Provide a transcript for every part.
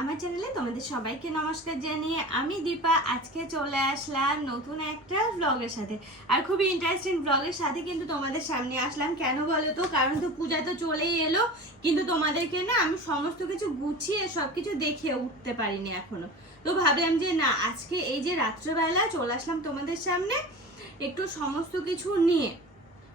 আমার চ্যানেলে তোমাদের সবাইকে নমস্কার জানিয়ে আমি দীপা। আজকে চলে আসলাম নতুন একটা ব্লগের সাথে। আর খুবই ইন্টারেস্টিং ব্লগের সাথে কিন্তু তোমাদের সামনে আসলাম। কেন বলো তো? কারণ তো পূজা তো চলেই এলো। কিন্তু তোমাদেরকে না আমি সমস্ত কিছু গুছিয়ে সব কিছু দেখে উঠতে পারিনি এখনও। তো ভাবলাম যে না, আজকে এই যে রাত্রেবেলা চলে আসলাম তোমাদের সামনে, একটু সমস্ত কিছু নিয়ে।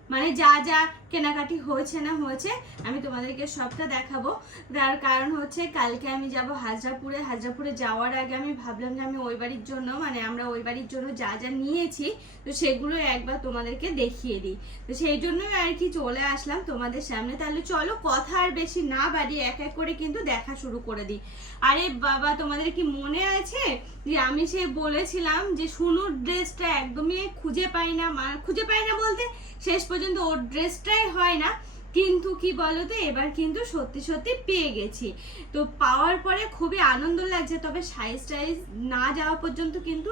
মানে যা যা কেনাকাটি হয়েছে না হয়েছে, আমি তোমাদেরকে সবটা দেখাবো। তার কারণ হচ্ছে কালকে আমি যাব হাজরাপুরে। হাজরাপুরে যাওয়ার আগে আমি ভাবলাম যে আমি ওই বাড়ির জন্য মানে আমরা ওই বাড়ির জন্য যা যা নিয়েছি, তো সেগুলো একবার তোমাদেরকে দেখিয়ে দিই। তো সেই জন্যই আর কি চলে আসলাম তোমাদের সামনে। তাহলে চলো কথা আর বেশি না বাড়িয়ে এক এক করে কিন্তু দেখা শুরু করে দিই। আরে বাবা, তোমাদের কি মনে আছে যে আমি সে বলেছিলাম যে সুনুর ড্রেসটা একদমই খুঁজে পাই না মা- খুঁজে পাই না বলতে শেষ পর্যন্ত ওর ড্রেসটাই হয় না। কিন্তু কি বলতো, এবার কিন্তু সত্যি সত্যি পেয়ে গেছি। তো পাওয়ার পরে খুবই আনন্দ লাগছে, তবে সাইজ টাইজ না যাওয়া পর্যন্ত কিন্তু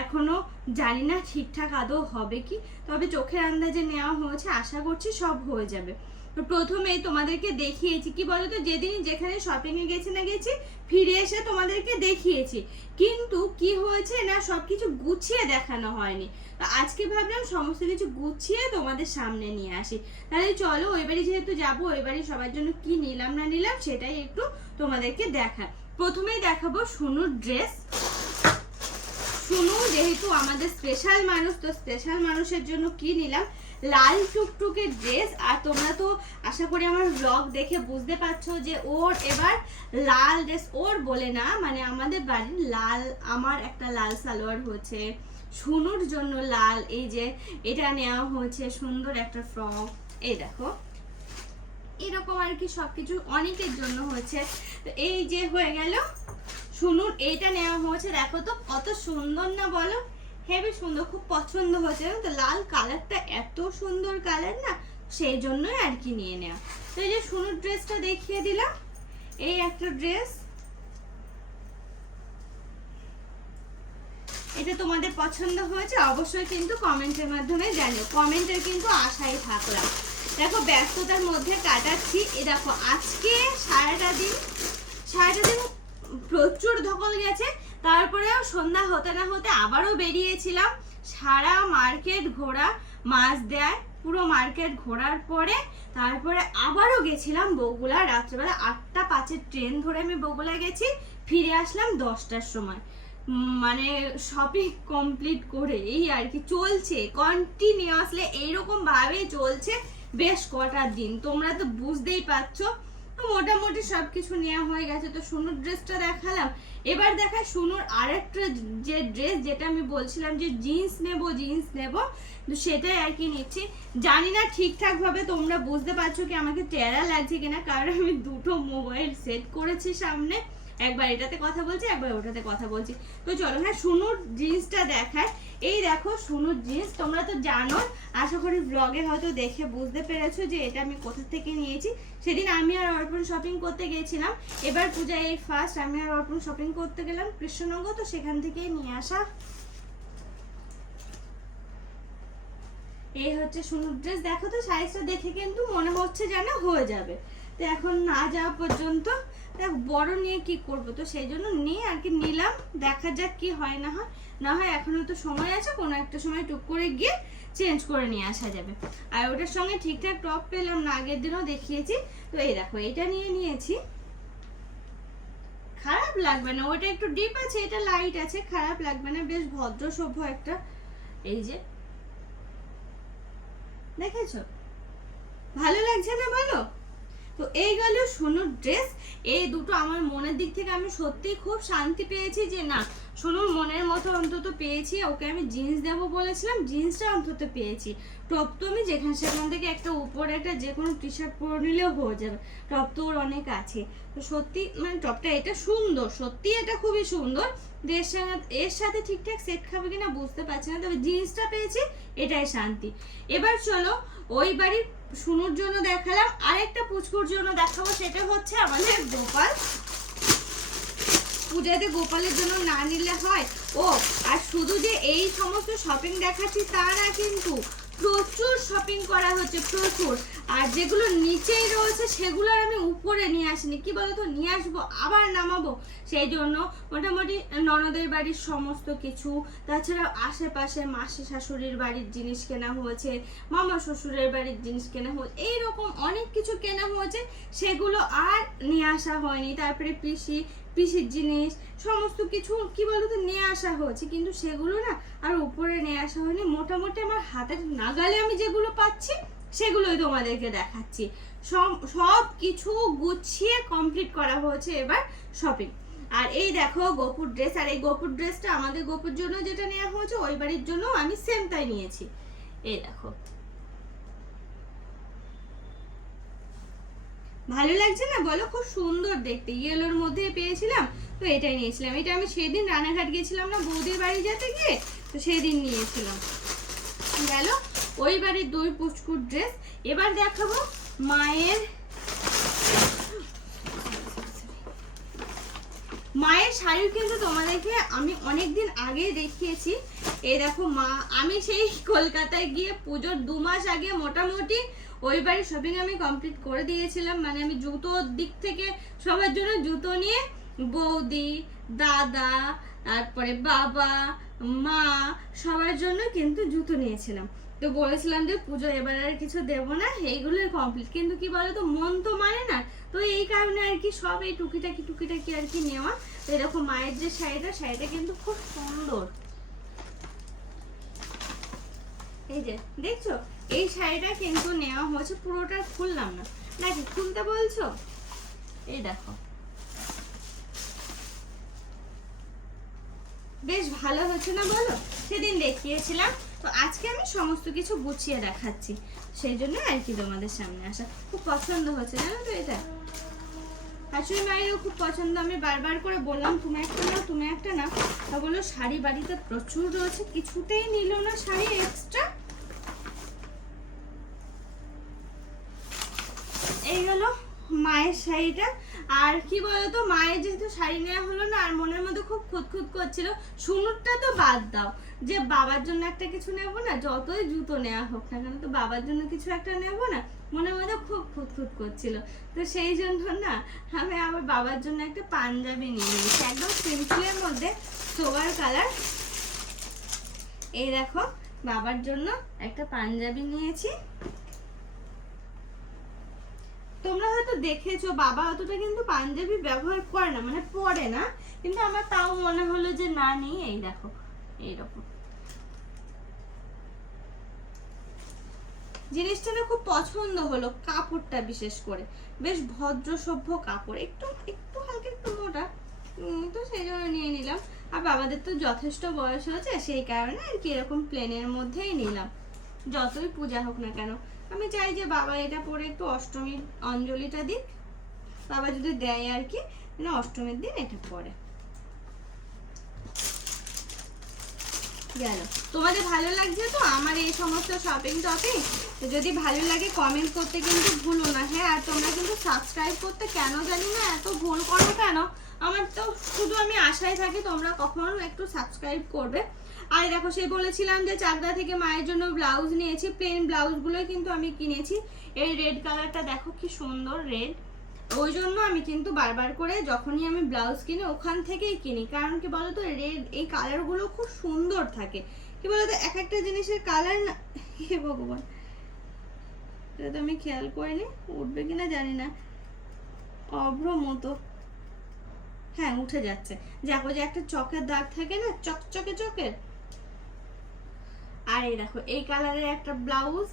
এখনও জানি না ঠিকঠাক আদৌ হবে কি। তবে চোখের আন্দাজে নেওয়া হয়েছে, আশা করছি সব হয়ে যাবে। তো প্রথমেই তোমাদেরকে দেখিয়েছি। কি বলতো? যেদিন যেখানে শপিং এ গেছি না গেছি, ফিরে এসে তোমাদেরকে দেখিয়েছি। কিন্তু কি হয়েছে না, সবকিছু গুছিয়ে দেখানো হয়নি। তো আজকে ভাবলাম সমস্ত কিছু গুছিয়ে তোমাদের সামনে নিয়ে আসি। তাহলে চলো, ওই বাড়ি যেহেতু যাব বাড়ি সবার জন্য কি নিলাম না নিলাম সেটাই একটু তোমাদেরকে দেখা প্রথমেই দেখাবো সুনুর ড্রেস শুনু যেহেতু আমাদের স্পেশাল মানুষ, তো স্পেশাল মানুষের জন্য কি নিলাম? লাল টুকটুকে ড্রেস আর তোমরা তো আশা করি আমার ব্লগ দেখে বুঝতে পারছ যে ওর এবার লাল ড্রেস ওর বলে না মানে আমাদের বাড়ির লাল, আমার একটা লাল সালোয়ার হচ্ছে। শুনুর জন্য লাল, এই যে এটা নেওয়া হয়েছে, সুন্দর একটা ফ্রক এই দেখো। এরকম আর কি সবকিছু অনেকের জন্য হয়েছে। তো এই যে হয়ে গেল। শুনুন এইটা নেওয়া হয়েছে। দেখো তো, কত সুন্দর না বলো? হেবি সুন্দর, খুব পছন্দ হয়েছে। তো লাল কালারটা এত সুন্দর কালার না, সেই জন্যই আর কি নিয়ে নেওয়া তো এই যে শুনুর ড্রেসটা দেখিয়ে দিলাম। এই একটা ড্রেস। এটা তোমাদের পছন্দ হয়েছে, অবশ্যই কিন্তু কমেন্টের মাধ্যমে জানিও। কমেন্টের কিন্তু আশায় থাকলাম দেখো, ব্যস্ততার মধ্যে কাটাচ্ছি। এ দেখো, আজকে সারাটা দিন সারাটা দিন প্রচুর ধকল গেছে। তারপরেও সন্ধ্যা হতে না হতে আবারও বেরিয়েছিলাম। সারা মার্কেট ঘোরা, মাছ দেয় পুরো মার্কেট ঘোরার পরে তারপরে আবারও গেছিলাম বগুলা। রাত্রেবেলা আটটা পাঁচের ট্রেন ধরে আমি বগুলা গেছি, ফিরে আসলাম দশটার সময়। মানে শপিং কমপ্লিট করে এই আর কি চলছে কন্টিনিউয়াসলি এইরকম ভাবে চলছে বেশ কটা দিন। তোমরা তো বুঝতেই পারছ মোটামুটি সব কিছু নেওয়া হয়ে গেছে। তো সোনুর ড্রেসটা দেখালাম। এবার দেখায় সোনুর আরেকটা যে ড্রেস যেটা আমি বলছিলাম যে জিন্স নেব জিন্স নেব, তো সেটাই আর কি নিচ্ছি। জানি না ঠিকঠাকভাবে তোমরা বুঝতে পারছ কি আমাকে টেরা লাগছে কিনা, কারণ আমি দুটো মোবাইল সেট করেছি সামনে। একবার এটাতে কথা বলছি, একবার ওটাতে কথা বলছি। তো চলো হ্যাঁ সুনুর জিন্সটা দেখায় এই দেখো, সুনুর জিন্স, তোমরা তো জানো, আশা করি ব্লগে হয়তো দেখে বুঝতে পেরেছ যে এটা আমি কোথা থেকে নিয়েছি। সেদিন আমি আর অর্পণ শপিং করতে গেছিলাম। এবার পূজা এই ফার্স্ট আমি আর অর্পণ শপিং করতে গেলাম কৃষ্ণনগর, তো সেখান থেকেই নিয়ে আসা। এই হচ্ছে সুনুর ড্রেস দেখো তো সাইজটা দেখে কিন্তু মনে হচ্ছে যেন হয়ে যাবে। তো এখন না যাওয়া পর্যন্ত দেখ, বড় নিয়ে কি করব? তো সেই জন্য নিয়ে আর কি নিলাম, দেখা যাক কি হয় না হয়। না হয় এখনও তো সময় আছে, কোনো একটা সময় টুক করে গিয়ে চেঞ্জ করে নিয়ে আসা যাবে। আর ওটার সঙ্গে ঠিকঠাক টপ পেলাম না, আগের দিনও দেখিয়েছি। তো এই দেখো, এটা নিয়ে নিয়েছি। খারাপ লাগবে না, ওটা একটু ডিপ আছে, এটা লাইট আছে, খারাপ লাগবে না, বেশ ভদ্র সভ্য একটা। এই যে, দেখেছ? ভালো লাগছে না বলো? তো এই গেল সোনুর ড্রেস এই দুটো আমার মনের দিক থেকে আমি সত্যিই খুব শান্তি পেয়েছি যে না সোনুর মনের মতো অন্তত পেয়েছি, ওকে আমি জিন্স দেবো বলেছিলাম জিন্সটা অন্তত পেয়েছি। টপ তো আমি যেখানে সেখান থেকে একটা উপরে একটা যে কোনো টি শার্ট পরে নিলেও হয়ে যাবে। টপ তো ওর অনেক আছে। তো সত্যি মানে টপটা এটা সুন্দর, সত্যি এটা খুবই সুন্দর। এর সঙ্গে এর সাথে ঠিকঠাক সেট খাবে কিনা বুঝতে পারছি না, তবে জিন্সটা পেয়েছি, এটাই শান্তি। এবার চলো, ওই বাড়ির শুনুর জন্য দেখালাম। আরেকটা পুচকুর জন্য দেখাবো, সেটা হচ্ছে আমাদের গোপাল। পূজাতে গোপালের জন্য না নিলে হয়? ও, আর শুধু যে এই সমস্ত শপিং দেখাচ্ছি তা না কিন্তু। প্রচুর শপিং করা হচ্ছে, প্রচুর। আর যেগুলো নিচেই রয়েছে, সেগুলো আমি উপরে নিয়ে আসিনি। কি বলতো? নিয়ে আসব, আবার নামাবো। সেই জন্য মোটামুটি ননদের বাড়ির সমস্ত কিছু। তাছাড়া আশেপাশে মাসি শাশুড়ির বাড়ির জিনিস কেনা হয়েছে, মামা শ্বশুরের বাড়ির জিনিস কেনা হয়েছে এইরকম অনেক কিছু কেনা হয়েছে, সেগুলো আর নিয়ে আসা হয়নি। তারপরে পিসি পিসির জিনিস, সমস্ত কিছু কি বলতো নিয়ে আসা হয়েছে। কিন্তু সেগুলো না আর উপরে নিয়ে আসা হয়নি। মোটামুটি আমার হাতের নাগালে আমি যেগুলো পাচ্ছি, সেগুলোই তোমাদেরকে দেখাচ্ছি। সব কিছু গুছিয়ে কমপ্লিট করা হয়েছে এবার শপিং আর এই দেখো গোপুর ড্রেস আর এই গোপুর ড্রেসটা আমাদের গোপুর জন্য যেটা নেওয়া হয়েছে, ওই বাড়ির জন্য আমি সেম তাই নিয়েছি। এই দেখো। ভালো লাগছে না? বলো, খুব সুন্দর দেখতে। ইয়েলোর মধ্যে পেয়েছিলাম, তো এটাই নিয়েছিলাম। এটা আমি সেদিন রানাঘাট গিয়েছিলাম না, বৌদির বাড়ি যেতে গিয়ে, তো সেদিন নিয়েছিলাম। গেল, ওই বাড়ির দই পুচকুর ড্রেস এবার দেখাবো মায়ের মায়ের শাড়ি কিন্তু তোমাদেরকে আমি অনেকদিন আগে দেখিয়েছি। এই দেখো মা, আমি সেই কলকাতায় গিয়ে পুজোর দু মাস আগে মোটামুটি ওই বাড়ির শপিং আমি কমপ্লিট করে দিয়েছিলাম। মানে আমি জুতোর দিক থেকে সবার জন্য জুতো নিয়ে বৌদি, দাদা, তারপরে বাবা, মা সবার জন্য কিন্তু জুতো নিয়েছিলাম। তো বলেছিলাম যে পুজো এবার আর কিছু দেবো না এইগুলোই কমপ্লিট কিন্তু কি বলতো, মন তো মানে না। তো এই কারণে আর কি সব এই টুকিটাকি টুকিটাকি আর কি নেওয়া। তো এরকম মায়ের যে শাড়িটা শাড়িটা কিন্তু খুব সুন্দর। এই যে, দেখছ? এই শাড়িটা কিন্তু নেওয়া হয়েছে পুরোটা খুললাম না। নাকি খুলতে বলছো? এই দেখো। বেশ ভালো হচ্ছে না বলো? সেদিন দেখিয়েছিলাম। তো আজকে আমি সমস্ত কিছু গুছিয়ে দেখাচ্ছি। সেই জন্য আর কি তোমাদের সামনে আসা। খুব পছন্দ হচ্ছে জানো তো এটা? শাশুড়ি মায়েরও খুব পছন্দ। আমি বারবার করে বললাম, তুমি একটা নাও, তুমি একটা নাও। তা বলল, শাড়ি বাড়িতে প্রচুর রয়েছে। কিছুতেই নিল না শাড়ি এক্সট্রা এই হলো মায়ের শাড়িটা। আর কি বলতো, মায়ের যেহেতু শাড়ি নেওয়া হলো না, আর মনের মধ্যে খুব খুঁতখুত করছিল, সুনুরটা তো বাদ দাও। যে বাবার জন্য একটা কিছু নেব না, যতই জুতো নেওয়া হোক না কেন, তো বাবার জন্য কিছু একটা নেব না, মনের মধ্যে খুব খুঁতখুত করছিল। তো সেই জন্য না, আমি আবার বাবার জন্য একটা পাঞ্জাবি নিয়ে নিয়েছি। একদম সিম্পলের মধ্যে সোবার কালার। এই দেখো, বাবার জন্য একটা পাঞ্জাবি নিয়েছি। তোমরা হয়তো দেখেছ, বাবা অতটা কিন্তু পাঞ্জাবি ব্যবহার করে না মানে পরে না, কিন্তু আমার তাও মনে হলো যে না, নেই, এই দেখো, এইরকম। জিনিসটা না খুব পছন্দ হলো কাপড়টা বিশেষ করে। বেশ ভদ্র সভ্য কাপড়, একটু একটু হালকা, একটু মোটা তো সেই জন্য নিয়ে নিলাম। আর বাবাদের তো যথেষ্ট বয়স হয়েছে, সেই কারণে আর কি এরকম প্লেনের মধ্যেই নিলাম। যতই পূজা হোক না কেন আমি চাই যে বাবা এটা পরে একটু অষ্টমীর অঞ্জলিটা দিক, বাবা যদি দেয় আর কি অষ্টমীর দিন এটা পরে। গেল। তোমাদের ভালো লাগছে তো? আমার এই সমস্ত শপিং টপিং যদি ভালো লাগে কমেন্ট করতে কিন্তু ভুলো না। হ্যাঁ আর তোমরা কিন্তু সাবস্ক্রাইব করতে কেন জানি না, এত ভুল করো কেন? আমার তো শুধু আমি আশায় থাকি তোমরা কখনো একটু সাবস্ক্রাইব করবে। আর দেখো, সে বলেছিলাম যে চাকদা থেকে মায়ের জন্য ব্লাউজ নিয়েছি প্লেন ব্লাউজগুলো কিন্তু আমি কিনেছি। এই রেড কালারটা দেখো কি সুন্দর রেড ওই জন্য আমি কিন্তু বারবার করে যখনই আমি ব্লাউজ কিনি, ওখান থেকেই কিনি। কারণ কি বলতো রেড এই কালারগুলো খুব সুন্দর থাকে। কি বলতো, এক একটা জিনিসের কালার না হে ভগবান। এটা তো আমি খেয়াল করিনি, উঠবে কিনা জানি না। অভ্র মতো। হ্যাঁ উঠে যাচ্ছে। দেখো যে একটা চকের দাগ থাকে না, চকচকে চকের? আর এই দেখো, এই কালারের একটা ব্লাউজ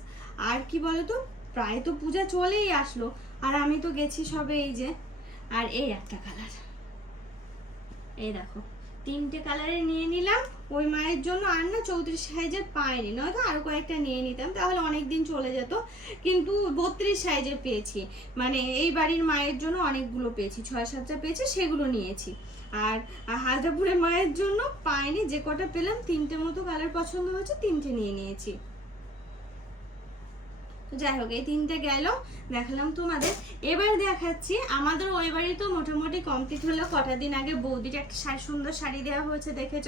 আর কি বলতো, প্রায় তো পূজা চলেই আসলো। আর আমি তো গেছি সবে এই যে, আর এই একটা কালার এই দেখো, তিনটে কালারে নিয়ে নিলাম। ওই মায়ের জন্য আর না চৌত্রিশ সাইজের পাইনি, নয়তো আরও কয়েকটা নিয়ে নিতাম, তাহলে অনেক দিন চলে যেত। কিন্তু বত্রিশ সাইজের পেয়েছি। মানে এই বাড়ির মায়ের জন্য অনেকগুলো পেয়েছি, ছয় সাতটা পেয়েছি, সেগুলো নিয়েছি। আর হাজারপুরের মায়ের জন্য পাইনি, যে কটা পেলাম, তিনটে মতো কালার পছন্দ হয়েছে, তিনটে নিয়ে নিয়েছি। যাই হোক, এই তিনটে গেল, দেখালাম তোমাদের। এবার দেখাচ্ছি, আমাদের ওই বাড়ি তো মোটামুটি কমপ্লিট হলো, কটা দিন আগে বৌদির একটা শাড়ি সুন্দর শাড়ি দেওয়া হয়েছে, দেখেছ?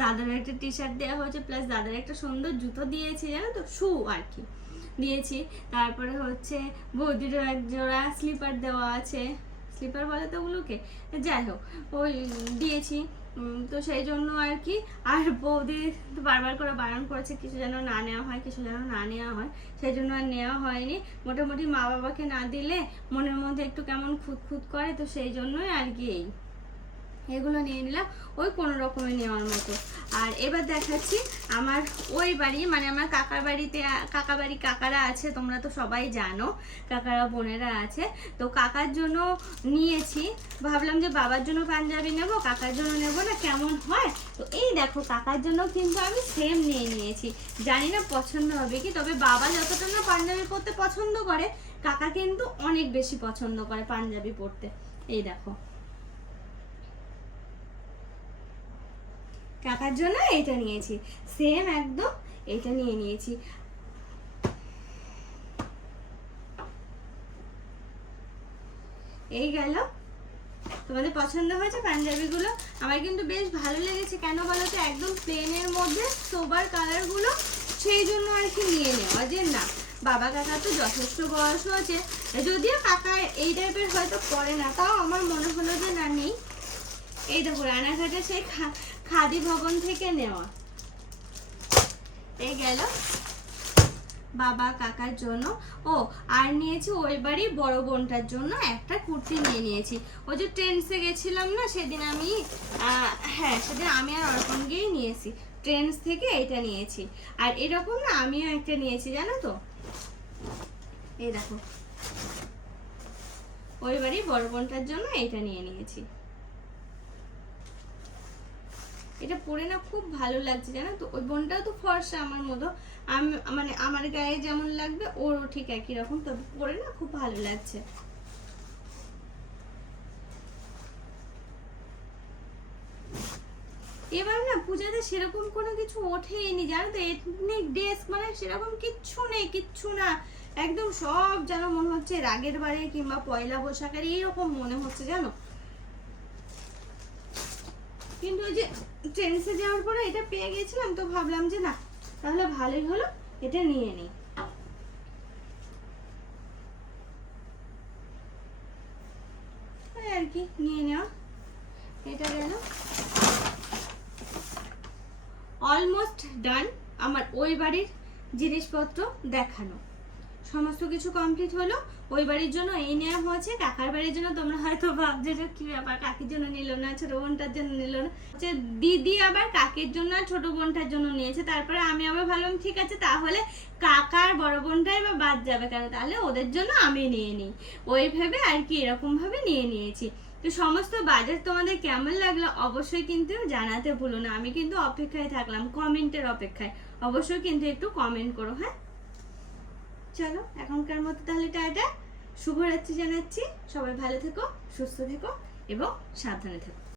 দাদার একটা টি শার্ট দেওয়া হয়েছে প্লাস দাদার একটা সুন্দর জুতো দিয়েছে, জানো তো? শু আর কি, দিয়েছি। তারপরে হচ্ছে বৌদিরও এক জোড়া স্লিপার দেওয়া আছে। স্লিপার বলে তো ওগুলোকে? যাই হোক, ওই দিয়েছি। তো সেই জন্য আর কি, আর বৌদি বারবার করে বারণ করেছে, কিছু যেন না নেওয়া হয়, কিছু যেন না নেওয়া হয়। সেই জন্য আর নেওয়া হয়নি। মোটামুটি মা বাবাকে না দিলে মনের মধ্যে একটু কেমন খুঁত খুঁত করে, তো সেই জন্যই আর কি এই। এগুলো নিয়ে নিলাম, ওই কোনো রকমে নেওয়ার মতো। আর এবার দেখাচ্ছি আমার ওই বাড়ি মানে আমার কাকার বাড়িতে, কাকা বাড়ি কাকারা আছে, তোমরা তো সবাই জানো, কাকারা বোনেরা আছে। তো কাকার জন্য নিয়েছি, ভাবলাম যে বাবার জন্য পাঞ্জাবি নেব, কাকার জন্য নেব না, কেমন হয়? তো এই দেখো, কাকার জন্য কিন্তু আমি সেম নিয়ে নিয়েছি। জানি না পছন্দ হবে কি, তবে বাবা যতটা না পাঞ্জাবি পরতে পছন্দ করে, কাকা কিন্তু অনেক বেশি পছন্দ করে পাঞ্জাবি পরতে। এই দেখো। কাকার জন্য এটা নিয়েছি। সেম একদম, এটা নিয়ে নিয়েছি। এই গেল। তোমাদের পছন্দ হয়েছে পাঞ্জাবিগুলো? আমার কিন্তু বেশ ভালো লেগেছে। কেন বলো তো? একদম প্লেনের মধ্যে সোবার কালারগুলো সেই জন্য আর কি নিয়ে নেওয়া যে না। বাবা কাকা তো যথেষ্ট বয়স হয়েছে। যদিও কাকা এই টাইপের হয়তো পরে না, তাও আমার মনে হলো যে না নেই। এই দেখো, রানাঘাটে সেই খাদি ভবন থেকে নেওয়া। এই গেল বাবা কাকার জন্য। ও, আর নিয়েছি ওই বাড়ি বড় বোনটার জন্য একটা কুর্তি নিয়ে নিয়েছি। ওই যে ট্রেন্ডসে গেছিলাম না, সেদিন আমি হ্যাঁ সেদিন আমি আর অর্পণ গিয়েই নিয়েছি। ট্রেন্স থেকে এটা নিয়েছি। আর এরকম না, আমিও একটা নিয়েছি, জানো তো? এই দেখো। ওই বাড়ি বড় বোনটার জন্য এটা নিয়ে নিয়েছি। এটা পরে না খুব ভালো লাগছে, জানো তো? ওই বোনটাও তো ফর্সা আমার মতো। আমি মানে আমার গায়ে যেমন লাগবে, ওরও ঠিক একই রকম। তো পরে না খুব ভালো লাগছে। এবার না পূজাতে সেরকম কোনো কিছু ওঠেনি, জানো তো? এথনিক ড্রেস মানে সেরকম কিচ্ছু নেই, কিচ্ছু না। একদম সব যেন মনে হচ্ছে রাগের বাড়ি কিংবা পয়লা বৈশাখের, এইরকম মনে হচ্ছে, জানো? কিন্তু ওই যে ট্রেন্সে যাওয়ার পরে এটা পেয়ে গেছিলাম তো ভাবলাম যে না, তাহলে ভালোই হলো, এটা নিয়ে নিই। আর কি, নিয়ে নেওয়া। এটা গেল। অলমোস্ট ডান আমার ওই বাড়ির জিনিসপত্র দেখানো। সমস্ত কিছু কমপ্লিট হলো। ওই বাড়ির জন্য এই নেওয়া হয়েছে। কাকার বাড়ির জন্য তোমরা হয়তো ভাবছ যে কি ব্যাপার, কাকির জন্য নিল না, ছোট বোনটার জন্য নিল না। হচ্ছে দিদি আবার কাকির জন্য আর ছোট বোনটার জন্য নিয়েছে। তারপরে আমি আবার ভাবলাম, ঠিক আছে, তাহলে কাকার বড় বোনটাই বা বাদ যাবে। কেন তাহলে ওদের জন্য আমি নিয়ে নিই। ওই ভেবে আর কি এরকম ভাবে নিয়ে নিয়েছি। তো সমস্ত বাজার তোমাদের কেমন লাগল অবশ্যই কিন্তু জানাতে ভুলো না। আমি কিন্তু অপেক্ষায় থাকলাম, কমেন্টের অপেক্ষায়। অবশ্যই কিন্তু একটু কমেন্ট করো হ্যাঁ? চলো, এখনকার মতো তাহলে টাটা। শুভরাত্রি জানাচ্ছি। সবাই ভালো থেকো, সুস্থ থেকো এবং সাবধানে থেকো।